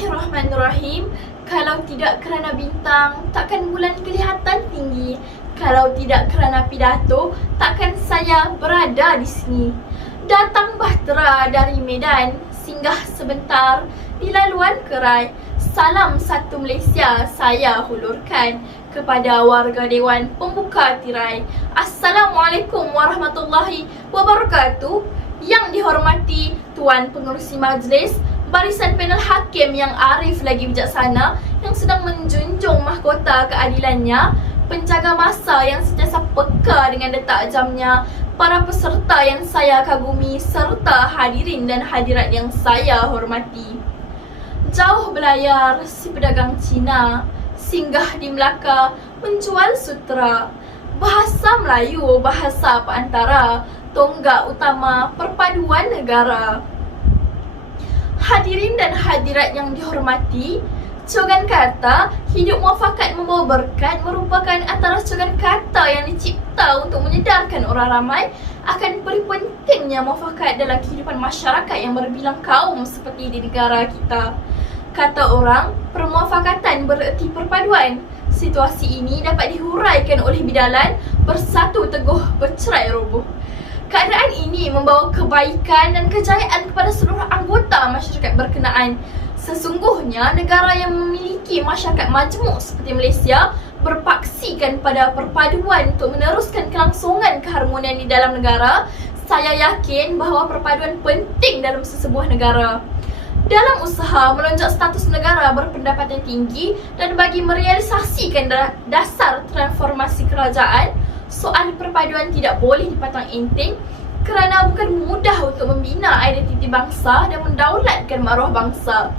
Bismillahirrahmanirrahim. Kalau tidak kerana bintang, takkan bulan kelihatan tinggi. Kalau tidak kerana pidato, takkan saya berada di sini. Datang bahtera dari Medan, singgah sebentar di laluan Kerai. Salam satu Malaysia saya hulurkan kepada warga Dewan Pembuka Tirai. Assalamualaikum warahmatullahi wabarakatuh. Yang dihormati Tuan Pengerusi Majlis, barisan panel hakim yang arif lagi bijaksana, yang sedang menjunjung mahkota keadilannya, penjaga masa yang sentiasa peka dengan detak jamnya, para peserta yang saya kagumi, serta hadirin dan hadirat yang saya hormati. Jauh belayar si pedagang Cina, singgah di Melaka menjual sutra. Bahasa Melayu, bahasa perantara, tonggak utama perpaduan negara. Hadirin dan hadirat yang dihormati, cogan kata hidup muafakat membawa berkat merupakan antara cogan kata yang dicipta untuk menyedarkan orang ramai akan peri pentingnya muafakat dalam kehidupan masyarakat yang berbilang kaum seperti di negara kita. Kata orang, permuafakatan bererti perpaduan. Situasi ini dapat dihuraikan oleh bidalan bersatu teguh bercerai roboh. Keadaan ini membawa kebaikan dan kejayaan kepada seluruh anggota masyarakat berkenaan. Sesungguhnya, negara yang memiliki masyarakat majmuk seperti Malaysia berpaksikan pada perpaduan untuk meneruskan kelangsungan keharmonian di dalam negara. Saya yakin bahawa perpaduan penting dalam sesebuah negara. Dalam usaha melonjak status negara berpendapatan tinggi dan bagi merealisasikan dasar transformasi kerajaan, soal perpaduan tidak boleh dipandang enteng kerana bukan mudah untuk membina identiti bangsa dan mendaulatkan maruah bangsa.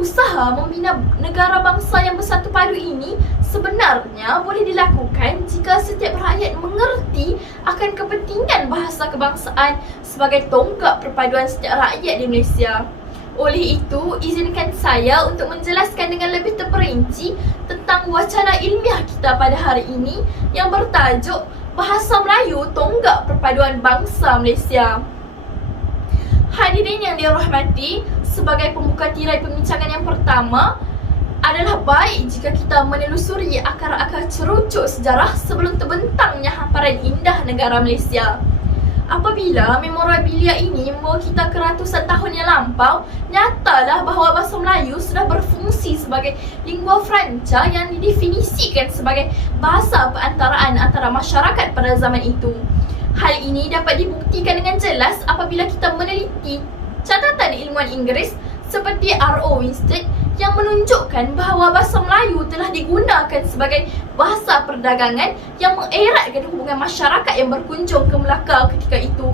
Usaha membina negara bangsa yang bersatu padu ini sebenarnya boleh dilakukan jika setiap rakyat mengerti akan kepentingan bahasa kebangsaan sebagai tonggak perpaduan setiap rakyat di Malaysia. Oleh itu, izinkan saya untuk menjelaskan dengan lebih terperinci tentang wacana ilmiah kita pada hari ini yang bertajuk Bahasa Melayu Tonggak Perpaduan Bangsa Malaysia. Hadirin yang dirahmati, sebagai pembuka tirai pembincangan yang pertama, adalah baik jika kita menelusuri akar-akar cerucuk sejarah sebelum terbentangnya hamparan indah negara Malaysia. Apabila memorabilia ini membawa kita ke ratusan tahun yang lampau, nyatalah bahawa bahasa Melayu sudah berfungsi sebagai lingua franca yang didefinisikan sebagai bahasa perantaraan antara masyarakat pada zaman itu. Hal ini dapat dibuktikan dengan jelas apabila kita meneliti catatan ilmuwan Inggeris seperti R.O. Winstead yang menunjukkan bahawa bahasa Melayu telah digunakan sebagai bahasa perdagangan yang mengeratkan hubungan masyarakat yang berkunjung ke Melaka ketika itu.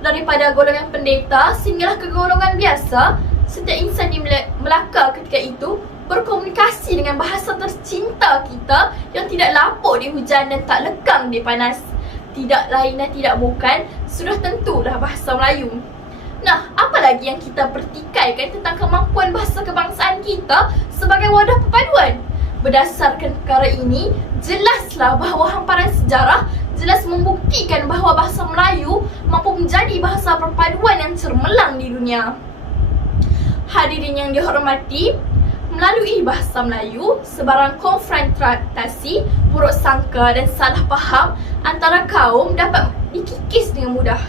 Daripada golongan pendeta sehinggalah ke golongan biasa, setiap insan di Melaka ketika itu berkomunikasi dengan bahasa tercinta kita yang tidak lapuk di hujan dan tak lekang di panas. Tidak lain dan tidak bukan, sudah tentulah bahasa Melayu. Nah, apa lagi yang kita pertikaikan tentang kemampuan bahasa kebangsaan kita sebagai wadah perpaduan? Berdasarkan perkara ini, jelaslah bahawa hamparan sejarah jelas membuktikan bahawa bahasa Melayu mampu menjadi bahasa perpaduan yang cermelang di dunia. Hadirin yang dihormati, melalui bahasa Melayu, sebarang konfrontasi, buruk sangka dan salah faham antara kaum dapat dikikis dengan mudah.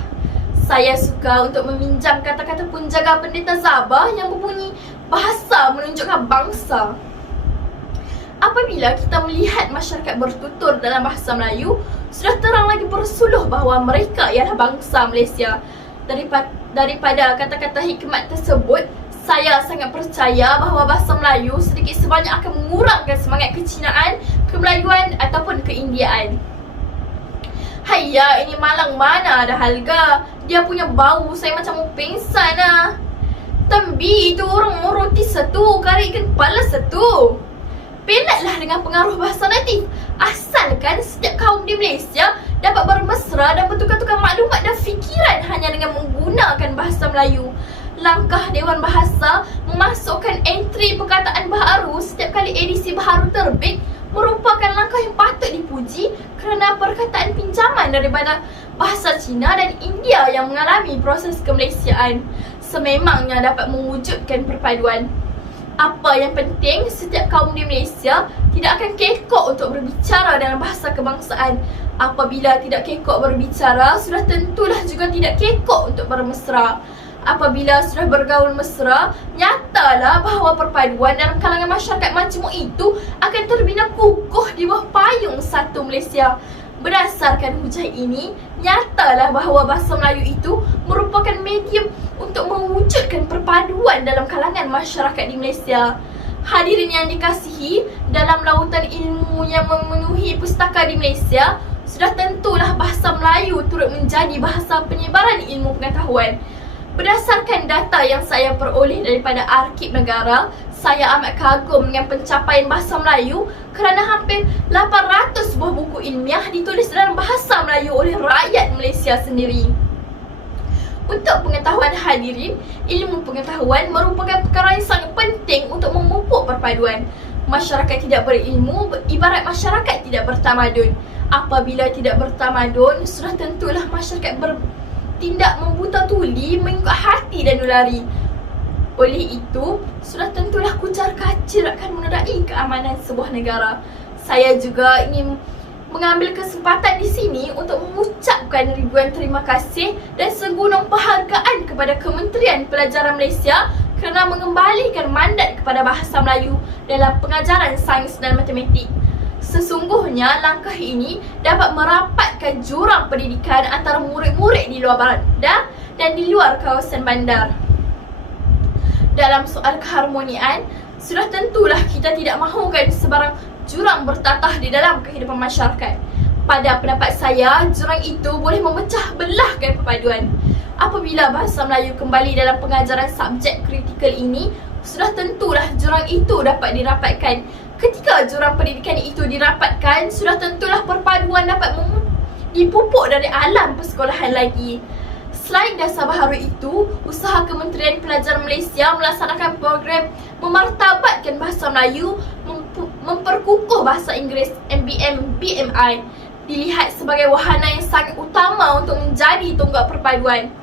Saya suka untuk meminjam kata-kata penjaga pendeta Zabah yang berbunyi bahasa menunjukkan bangsa. Apabila kita melihat masyarakat bertutur dalam bahasa Melayu, sudah terang lagi bersuluh bahawa mereka ialah bangsa Malaysia. Daripada kata-kata hikmat tersebut, saya sangat percaya bahawa bahasa Melayu sedikit sebanyak akan mengurangkan semangat kecinaan, kemelayuan ataupun keindiaan. Hayya, ini malang mana ada harga. Dia punya bau, saya macam mau pingsan lah. Tambi, itu orang mau roti satu, kari ikan kepala satu. Penatlah dengan pengaruh bahasa natif. Asalkan setiap kaum di Malaysia dapat bermesra dan bertukar-tukar maklumat dan fikiran hanya dengan menggunakan bahasa Melayu. Langkah Dewan Bahasa memasukkan entry perkataan baharu setiap kali edisi baharu terbit merupakan langkah yang patut dipuji kerana perkataan pinjaman daripada bahasa Cina dan India yang mengalami proses kemalaysiaan sememangnya dapat mewujudkan perpaduan. Apa yang penting, setiap kaum di Malaysia tidak akan kekok untuk berbicara dalam bahasa kebangsaan. Apabila tidak kekok berbicara, sudah tentulah juga tidak kekok untuk bermesra. Apabila sudah bergaul mesra, nyatalah bahawa perpaduan dalam kalangan masyarakat majmuk itu akan terbina kukuh di bawah payung satu Malaysia. Berdasarkan hujah ini, nyatalah bahawa bahasa Melayu itu merupakan medium untuk mewujudkan perpaduan dalam kalangan masyarakat di Malaysia. Hadirin yang dikasihi, dalam lautan ilmu yang memenuhi pustaka di Malaysia, sudah tentulah bahasa Melayu turut menjadi bahasa penyebaran ilmu pengetahuan. Berdasarkan data yang saya peroleh daripada Arkib Negara, saya amat kagum dengan pencapaian bahasa Melayu kerana hampir 800 buah buku ilmiah ditulis dalam bahasa Melayu oleh rakyat Malaysia sendiri. Untuk pengetahuan hadirin, ilmu pengetahuan merupakan perkara yang sangat penting untuk memupuk perpaduan. Masyarakat tidak berilmu ibarat masyarakat tidak bertamadun. Apabila tidak bertamadun, sudah tentulah masyarakat bertindak membuta tuli mengikut hati dan naluri. Oleh itu, sudah tentulah kucar kacir akan menodai keamanan sebuah negara. Saya juga ingin mengambil kesempatan di sini untuk mengucapkan ribuan terima kasih dan segunung penghargaan kepada Kementerian Pelajaran Malaysia kerana mengembalikan mandat kepada bahasa Melayu dalam pengajaran sains dan matematik. Sesungguhnya langkah ini dapat merapatkan jurang pendidikan antara murid-murid di luar bandar dan di luar kawasan bandar. Dalam soal keharmonian, sudah tentulah kita tidak mahukan sebarang jurang bertatah di dalam kehidupan masyarakat. Pada pendapat saya, jurang itu boleh memecah belahkan perpaduan. Apabila bahasa Melayu kembali dalam pengajaran subjek kritikal ini, sudah tentulah jurang itu dapat dirapatkan. Ketika jurang pendidikan itu dirapatkan, sudah tentulah perpaduan dapat dipupuk dari alam persekolahan lagi. Selain dasar baharu itu, usaha Kementerian Pelajaran Malaysia melaksanakan program memartabatkan bahasa Melayu, memperkukuh bahasa Inggeris MBM, BMI dilihat sebagai wahana yang sangat utama untuk menjadi tonggak perpaduan.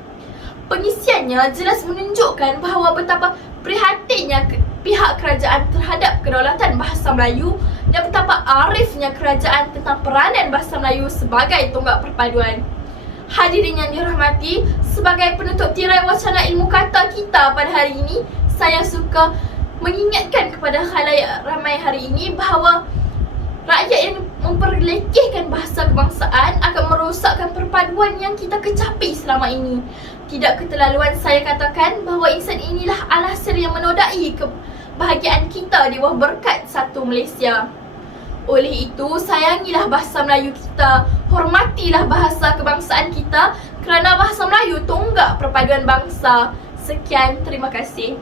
Pengisiannya jelas menunjukkan bahawa betapa prihatinnya pihak kerajaan terhadap kedaulatan bahasa Melayu dan betapa arifnya kerajaan tentang peranan bahasa Melayu sebagai tonggak perpaduan. Hadirin yang dirahmati, sebagai penutup tirai wacana ilmu kata kita pada hari ini, saya suka mengingatkan kepada khalayak ramai hari ini bahawa rakyat yang memperlekehkan bahasa kebangsaan akan merosakkan perpaduan yang kita kecapi selama ini. Tidak keterlaluan saya katakan bahawa insan inilah alasan yang menodai kebahagiaan kita di bawah berkat satu Malaysia. Oleh itu, sayangilah bahasa Melayu kita, hormatilah bahasa kebangsaan kita kerana bahasa Melayu tonggak perpaduan bangsa. Sekian, terima kasih.